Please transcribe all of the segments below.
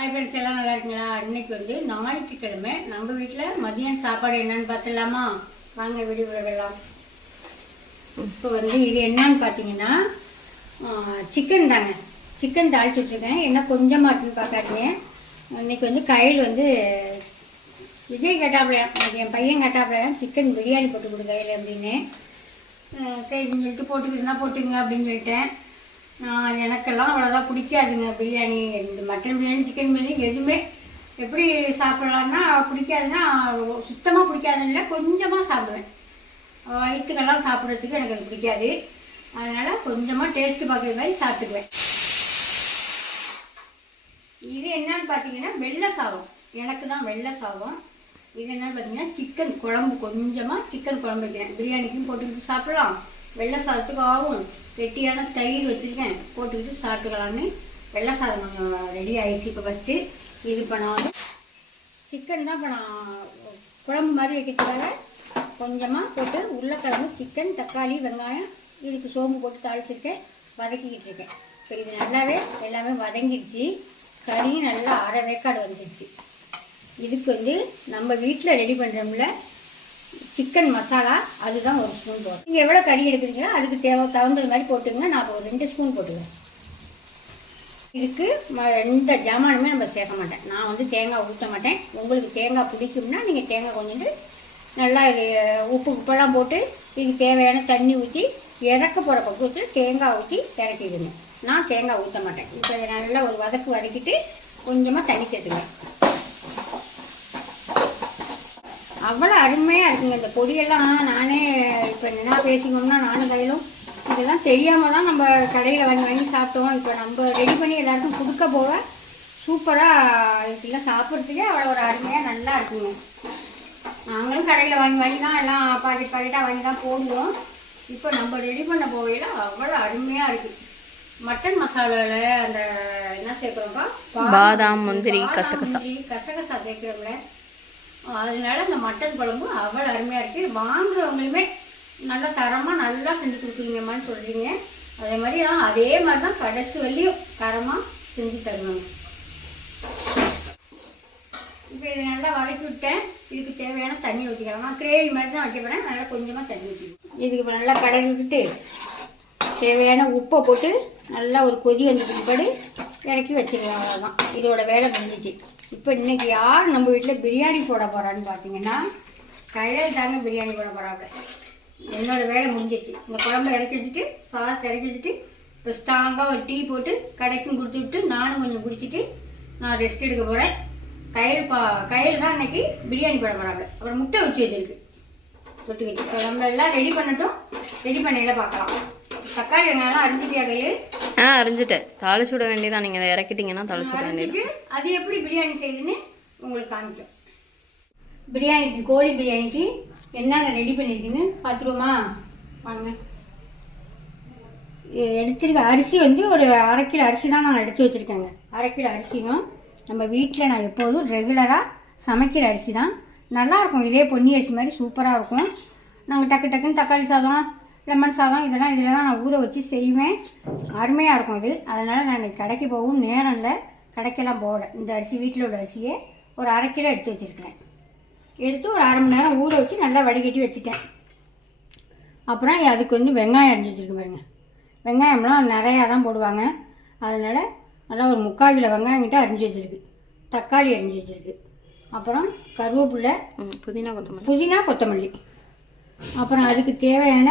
Hi friends, எல்லாம் நல்லா இருக்குங்களா? இன்னைக்கு வந்து ஞாயிற்றுக்கிழமை நம்ம வீட்டில் மதியம் சாப்பாடு என்னன்னு பார்த்துடலாமா? வாங்க வீடியோ விடலாம். இப்போ வந்து இது என்னன்னு பார்த்தீங்கன்னா சிக்கன் தாங்க. சிக்கன் தாளிச்சு விட்ருக்கேன். என்ன கொஞ்சமாக இருக்குன்னு பார்க்காதீங்க. இன்னைக்கு வந்து கையில் வந்து விஜய் கேட்டாப்புல, என் பையன் கேட்டாப்புல சிக்கன் பிரியாணி போட்டு கொடுங்க கையில் அப்படின்னு. சரின்னு சொல்லிட்டு போட்டுக்கிட்டுனா போட்டுங்க அப்படின்னு சொல்லிட்டேன். எனக்கெல்லாம் அவ்வளோதான் பிடிக்காதுங்க பிரியாணி. இந்த மட்டன் பிரியாணி, சிக்கன் பிரியாணி எதுவுமே எப்படி சாப்பிட்லான்னா பிடிக்காதுன்னா சுத்தமாக பிடிக்காதுன்னு இல்லை, கொஞ்சமாக சாப்பிடுவேன். வயிற்றுக்கெல்லாம் சாப்பிட்றதுக்கு எனக்கு அது பிடிக்காது. அதனால் கொஞ்சமாக டேஸ்ட்டு பார்க்குற மாதிரி சாப்பிட்டுக்குவேன். இது என்னன்னு பார்த்தீங்கன்னா வெள்ளை சாதம். எனக்கு தான் வெள்ளை சாதம். இது என்னன்னு பார்த்தீங்கன்னா சிக்கன் குழம்பு, கொஞ்சமாக சிக்கன் குழம்பு வைக்கிறேன். பிரியாணிக்கும் போட்டுக்கிட்டு சாப்பிடலாம், வெள்ளை சாதத்துக்கு ஆகும். கெட்டியான தயிர் வச்சுருக்கேன், போட்டுக்கிட்டு சாப்பிட்டுக்கலான்னு வெள்ளை சாதம் கொஞ்சம் ரெடி ஆகிடுச்சு. இப்போ ஃபஸ்ட்டு இது இப்போ நான் வந்து சிக்கன் தான் இப்போ நான் குழம்பு மாதிரி வைக்கிறதுக்காக கொஞ்சமாக போட்டு உருளைக்கிழங்கு, சிக்கன், தக்காளி, வெங்காயம், இதுக்கு சோம்பு போட்டு தாளிச்சிருக்கேன், வதக்கிக்கிட்டு இருக்கேன். இப்போ இது நல்லாவே எல்லாமே வதங்கிடுச்சு. கறியும் நல்லா அரை வேக்காடு வந்துடுச்சு. இதுக்கு வந்து நம்ம வீட்டில் ரெடி பண்ணுறோம்ல சிக்கன் மசாலா, அதுதான் ஒரு ஸ்பூன் போடும். நீங்கள் எவ்வளோ கறி எடுக்கிறீங்களோ அதுக்கு தகுந்தது மாதிரி போட்டுங்க. நான் இப்போ ஒரு 2 ஸ்பூன் போட்டுக்கிறேன். இதுக்கு எந்த ஜாமானுமே நம்ம சேர்க்க மாட்டேன். நான் வந்து தேங்காய் ஊற்ற மாட்டேன். உங்களுக்கு தேங்காய் பிடிக்கும்னா நீங்கள் தேங்காய் கொஞ்சோண்டு நல்லா இது உப்பெல்லாம் போட்டு இதுக்கு தேவையான தண்ணி ஊற்றி இறக்க போகிற பக்குவத்தில் தேங்காய் ஊற்றி இறக்கிடுங்க. நான் தேங்காய் ஊற்ற மாட்டேன். இப்போ நல்லா ஒரு வதக்கிட்டு கொஞ்சமாக தண்ணி சேர்த்துக்கிறேன். அவ்வளோ அருமையாக இருக்குங்க இந்த பொடியெல்லாம். நானே இப்போ என்ன பேசிக்கணும்னா நானும் கையிலும் இதெல்லாம் தெரியாமல் தான் நம்ம கடையில் வாங்கி சாப்பிட்டோம். இப்போ நம்ம ரெடி பண்ணி எல்லாருக்கும் கொடுக்க போக சூப்பராக இருக்குல்ல, சாப்பிட்றதுக்கே அவ்வளோ ஒரு அருமையாக நல்லா இருக்குங்க. நாங்களும் கடையில் வாங்கி தான் எல்லாம் பாக்கெட்டாக வாங்கி தான் போடுவோம். இப்போ நம்ம ரெடி பண்ண போகையில் அவ்வளோ அருமையாக இருக்குது. மட்டன் மசாலாவில் அந்த என்ன சேர்க்குறோம்ப்பா, பாதாம், முந்திரி, கசகசா சேர்க்குறோம்ல, அதனால இந்த மட்டன் குழம்பு அவ்வளோ அருமையாக இருக்குது. வாங்குறவங்களுமே நல்லா தரமாக நல்லா செஞ்சு கொடுக்குறீங்கம்மான்னு சொல்கிறீங்க. அதே மாதிரி தான் கடைசி வரையும் தரமாக செஞ்சு தருவாங்க. இப்போ இதை நல்லா வதக்கி விட்டேன். இதுக்கு தேவையான தண்ணி ஊற்றிக்கலாம். நான் கிரேவி மாதிரி தான் வைக்க போகிறேன். நல்லா கொஞ்சமாக தண்ணி ஊற்றிக்கலாம். இதுக்கு இப்போ நல்லா கலரி விட்டுட்டு தேவையான உப்பை போட்டு நல்லா ஒரு கொதி வந்ததுக்கு பிற்பாடு இறக்கி வச்சுருவேன். அவ்வளோதான், இதோட வேலை முடிஞ்சிச்சு. இப்போ இன்றைக்கி யார் நம்ம வீட்டில் பிரியாணி போட போகிறான்னு பார்த்தீங்கன்னா கையில் தாங்க பிரியாணி போட போகிறாப்புல. என்னோடய வேலை முடிஞ்சிச்சு. இந்த குழம்பு இறக்கி வச்சுட்டு சாதத்தை இறக்கி வச்சுட்டு இப்போ ஸ்ட்ராங்காக ஒரு டீ போட்டு கடைக்கும் கொடுத்து விட்டு நானும் கொஞ்சம் குடிச்சிட்டு நான் ரெஸ்ட் எடுக்க போகிறேன். கையில் தான் இன்றைக்கி பிரியாணி போட போகிறாப்புல. அப்புறம் முட்டை வச்சு வச்சுருக்கு தொட்டுக்கிட்டு. இப்போ நம்ம எல்லாம் ரெடி பண்ணட்டும். ரெடி பண்ணியில் பார்க்கலாம். தக்காளி வெங்காயம் அரிஞ்சிட்டியா கையில்? அரிஞ்சிட்டேன். தாளிச்சு விட வேண்டியதான். நீங்கள் அதை இறக்கிட்டீங்கன்னா தாளிச்சு விட வேண்டியது. அது எப்படி பிரியாணி செய்யுதுன்னு உங்களுக்கு காமிக்கும். பிரியாணிக்கு, கோழி பிரியாணிக்கு என்னென்ன ரெடி பண்ணியிருக்குன்னு பார்த்துருவோமா? வாங்க. எடுத்துருக்க அரிசி வந்து ஒரு 1/2 கிலோ அரிசி தான் நான் எடுத்து வச்சுருக்கேங்க. 1/2 கிலோ அரிசியும் நம்ம வீட்டில் நான் எப்போதும் ரெகுலராக சமைக்கிற அரிசி தான். நல்லாயிருக்கும். இதே பொன்னி அரிசி மாதிரி சூப்பராக இருக்கும். நாங்கள் டக்குன்னு தக்காளி சாதம், லெமன் சாதம் இதில் தான் நான் ஊற வச்சு செய்வேன். அருமையாக இருக்கும் இது. அதனால் நான் கடைக்கு போகவும் நேரம் இல்லை, கடைக்கெல்லாம் போகல. இந்த அரிசி வீட்டில் உள்ள அரிசியை ஒரு 1/2 கிலோ எடுத்து வச்சுருக்கேன். எடுத்து ஒரு 1/2 மணி நேரம் ஊற வச்சு நல்லா வடிகட்டி வச்சுட்டேன். அப்புறம் அதுக்கு வந்து வெங்காயம் அரிஞ்சு வச்சுருக்கேன் பாருங்க. வெங்காயம்லாம் நிறையா தான் போடுவாங்க. அதனால் நல்லா ஒரு 3/4 கிலோ வெங்காயம் கிட்ட அரிஞ்சு வச்சுருக்கு. தக்காளி அரிஞ்சு வச்சுருக்கு. அப்புறம் கருவேப்பிலை, புதினா, கொத்தமல்லி. அப்புறம் அதுக்கு தேவையான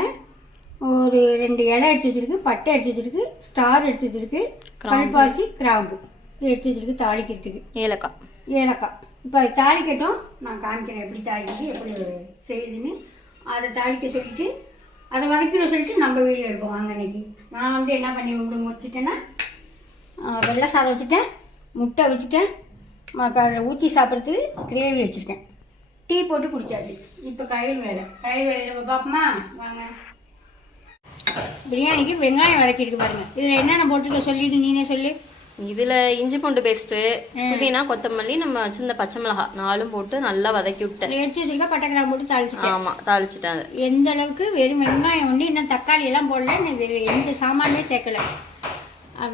ஒரு 2 இலை எடுத்து வச்சுருக்கு. பட்டை எடுத்து வச்சுருக்கு. ஸ்டார் எடுத்து வச்சுருக்கு. கல்பாசி, கிராம்பு இது எடுத்து வச்சுருக்கு. தாளிக்கிறதுக்கு ஏலக்காய். இப்போ அதை தாளிக்கட்டும். நான் காமிக்கிறேன் எப்படி தாளிக்கிறது, எப்படி செய்யுதுன்னு. அதை தாளிக்க சொல்லிவிட்டு அதை வதக்கிட சொல்லிட்டு நம்ம வீடியோ எடுப்போம். வாங்க. அன்னைக்கு நான் வந்து என்ன பண்ணி முடிச்சிட்டேன்னா வெள்ளை சாதம் வச்சுட்டேன், முட்டை வச்சுட்டேன், ஊற்றி சாப்பிட்றதுக்கு கிரேவி வச்சுருக்கேன், டீ போட்டு குடிச்சாச்சு. இப்போ கையில் வேலையில் நம்ம பார்ப்போமா? வாங்க. பிரியாணிக்கு வெங்காயம் வதக்கிருக்கு பாருங்க. இதில் என்னென்ன போட்டுருக்க சொல்லிட்டு நீனே சொல்லு. இதில் இஞ்சி பூண்டு பேஸ்ட்டு, புதினா, கொத்தமல்லி, நம்ம வச்சிருந்த பச்சை மிளகாய் 4 போட்டு நல்லா வதக்கி விட்டேன். எடுத்து வச்சிருக்க பட்டை கிராம்பு போட்டு தாளிச்சிட்டேன். ஆமாம், தாளிச்சிட்டாங்க. எந்த அளவுக்கு வெறும் வெங்காயம் ஒண்டி, இன்னும் தக்காளி எல்லாம் போடல, எந்த சாமானுமே சேர்க்கல.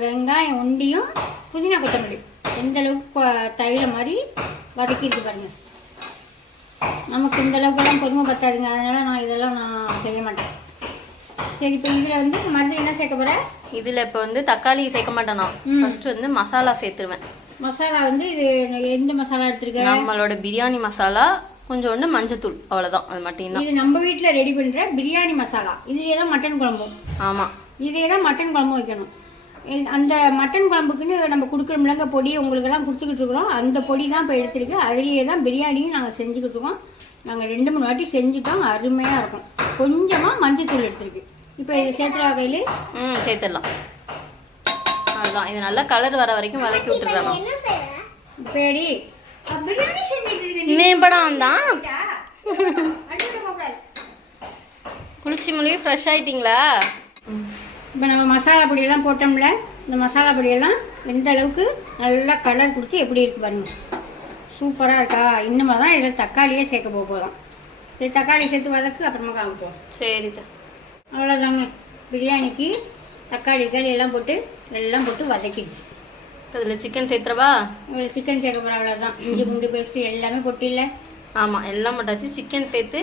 வெங்காயம் ஒண்டியும் புதினா கொத்தமல்லி எந்த அளவுக்கு தைலம் மாதிரி வதக்கிட்டு பாருங்க. நமக்கு இந்த அளவுக்குலாம் பொறுமை பத்தாதுங்க, அதனால் நான் செய்ய மாட்டேன். சரி, இப்போ இதில் வந்து மறுபடியும் என்ன சேர்க்க போகிறேன்? இதில் இப்போ வந்து தக்காளி சேர்க்க மாட்டேன் நான். ஃபர்ஸ்ட் வந்து மசாலா சேர்த்துருவேன். மசாலா வந்து இது எந்த மசாலா எடுத்துருக்கேன்? நம்மளோட பிரியாணி மசாலா, கொஞ்சோண்டு மஞ்சத்தூள், அவ்வளோதான். அது மட்டும் தான். இது நம்ம வீட்டில் ரெடி பண்ணுற பிரியாணி மசாலா. இதுலேயே தான் மட்டன் குழம்பும். ஆமாம், இதே தான் மட்டன் குழம்பும் வைக்கணும். அந்த மட்டன் குழம்புக்குன்னு நம்ம கொடுக்குற மிளகாய் பொடி உங்களுக்கெல்லாம் கொடுத்துக்கிட்டு இருக்கிறோம். அந்த பொடி தான் இப்போ எடுத்துருக்கு. அதுலேயே தான் பிரியாணியும் நாங்கள் செஞ்சுக்கிட்டு இருக்கோம். நாங்கள் 2-3 வாட்டி செஞ்சுட்டோம். அருமையாக இருக்கும். கொஞ்சமாக மஞ்சத்தூள் எடுத்துருக்கு. இப்போ இது சேர்த்துற வகையில் சேர்த்துடலாம். அதுதான், இது நல்லா கலர் வர வரைக்கும் வதக்கி விட்டுறலாம். சரி, பிரியாணி செஞ்சுட்டு இன்னும் படம் தான். குளிச்சு மொழி ஃப்ரெஷ் ஆயிட்டீங்களா? இப்போ நம்ம மசாலா பொடியெல்லாம் போட்டோம்ல, இந்த மசாலா பொடியெல்லாம் எந்த அளவுக்கு நல்லா கலர் கொடுத்து எப்படி இருக்குது பாருங்க. சூப்பராக இருக்கா? இன்னுமே தான் இதில் தக்காளியே சேர்க்க போதும். சரி, தக்காளி சேர்த்து வதக்கு, அப்புறமா காமிப்போம். சரி, அவ்வளோதாங்க. பிரியாணிக்கு தக்காளி எல்லாம் போட்டு வதக்கிடுச்சு. அதில் சிக்கன் சேர்த்துறவா? இவ்வளோ சிக்கன் சேர்க்க போகிறோம். அவ்வளோதான். இஞ்சி பூண்டு பேஸ்ட்டு எல்லாமே போட்டு இல்லை? ஆமாம், எல்லாம் போட்டாச்சு. சிக்கன் சேர்த்து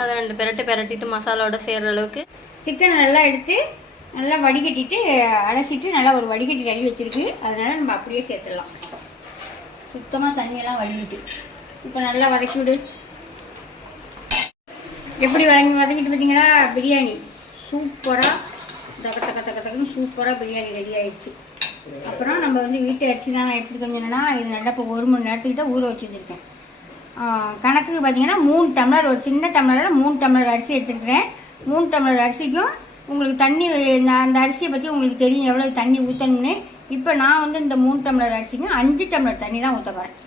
அதை 2 பெரட்டிட்டு மசாலாவோட சேர்ற அளவுக்கு சிக்கனை நல்லா எடுத்து நல்லா வடிகட்டிட்டு அலசிட்டு நல்லா ஒரு வடிகட்டி கழுவி வச்சிருக்கு. அதனால நம்ம அப்படியே சேர்த்துடலாம். சுத்தமாக தண்ணியெல்லாம் வடிகிட்டு இப்போ நல்லா வதக்கி விடு. எப்படி வதக்கிட்டு பார்த்தீங்களா? பிரியாணி சூப்பராக தக்கன்னு சூப்பராக பிரியாணி ரெடி ஆயிடுச்சு. அப்புறம் நம்ம வந்து வீட்டு அரிசி தான் நான் எடுத்துருக்கேன். என்னன்னா இது நல்லா இப்போ 1 மணி நேரத்துக்கிட்ட ஊற வச்சு வச்சுருக்கேன். கணக்குக்கு பார்த்தீங்கன்னா 3 டம்ளர், ஒரு சின்ன டம்ளரில் 3 டம்ளர் அரிசி எடுத்துருக்கிறேன். 3 டம்ளர் அரிசிக்கும் உங்களுக்கு தண்ணி, அந்த அரிசியை பற்றி உங்களுக்கு தெரியும் எவ்வளோ தண்ணி ஊற்றணும்னு. இப்போ நான் வந்து இந்த 3 டம்ளர் அரிசிக்கும் 5 டம்ளர் தண்ணி தான் ஊற்ற போகிறேன்.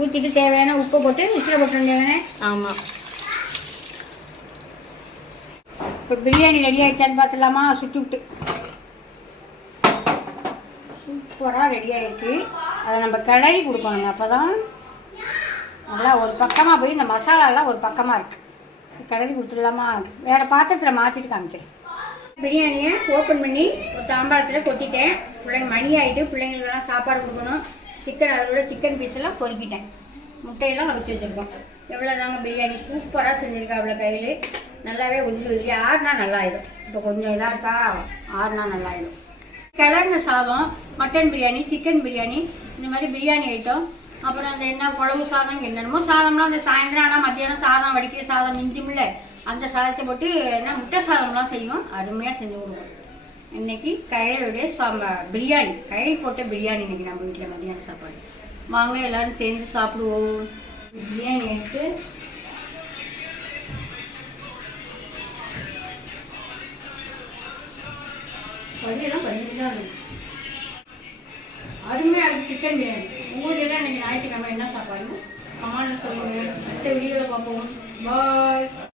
ஊற்றிட்டு தேவையான உப்பை போட்டு விசில போட்டு தேவையான. ஆமாம், இப்போ பிரியாணி ரெடி ஆகிடுச்சான்னு பார்த்துலாமா? சுட்டு விட்டு சூப்பராக ரெடி ஆகிருக்கு. அதை நம்ம கிளறி கொடுக்கணுங்க. அப்போ தான் நல்லா ஒரு பக்கமாக போய் இந்த மசாலாலாம் ஒரு பக்கமாக இருக்குது. கிளறி கொடுத்துடலாமா? வேறு பாத்திரத்தில் மாற்றிட்டு காமிக்கிறேன். பிரியாணியை ஓப்பன் பண்ணி ஒரு தாம்பாளத்தில் கொட்டிட்டேன். பிள்ளைங்க மணி ஆகிட்டு, பிள்ளைங்களுக்கெல்லாம் சாப்பாடு கொடுக்கணும். சிக்கன், அதோட சிக்கன் பீஸ் எல்லாம் பொறுக்கிட்டேன். முட்டையெல்லாம் அவிச்சு வச்சுருக்கோம். எவ்வளோதாங்க பிரியாணி சூப்பராக செஞ்சுருக்கா. அவ்வளோ கையில் நல்லாவே உதிரி ஆறுனா நல்லாயிடும். இப்போ கொஞ்சம் இதாக இருக்கா, ஆறுனா நல்லாயிடும். கிளறின சாதம், மட்டன் பிரியாணி, சிக்கன் பிரியாணி, இந்த மாதிரி பிரியாணி ஐட்டம். அப்புறம் அந்த என்ன குழம்பு சாதம், என்னென்னமோ சாதம்லாம் அந்த சாயந்தரம் ஆனால் மத்தியானம் சாதம் வடிக்கிற சாதம் மிஞ்சும்ல, அந்த சாதத்தை போட்டு என்ன முட்டை சாதம்லாம் செய்வோம். அருமையாக செஞ்சு கொடுவோம். இன்னைக்கு கையலுடைய பிரியாணி, கையில் போட்ட பிரியாணி இன்னைக்கு நம்ம வீட்டில் மதியான சாப்பாடு. வாங்க எல்லாரும் சேர்ந்து சாப்பிடுவோம். பிரியாணி எடுத்து வழியெல்லாம் பண்ணிட்டு தான் இருக்கு. அருமையாக இருக்குது சிக்கன் பிரியாணி. ஊரெல்லாம் இன்னைக்கு ஞாயிற்றுக்கிழமை என்ன சாப்பாடு கமெண்ட்ல சொல்லுங்கள். அடுத்த வீடியோவில் பார்ப்போம். பாய்.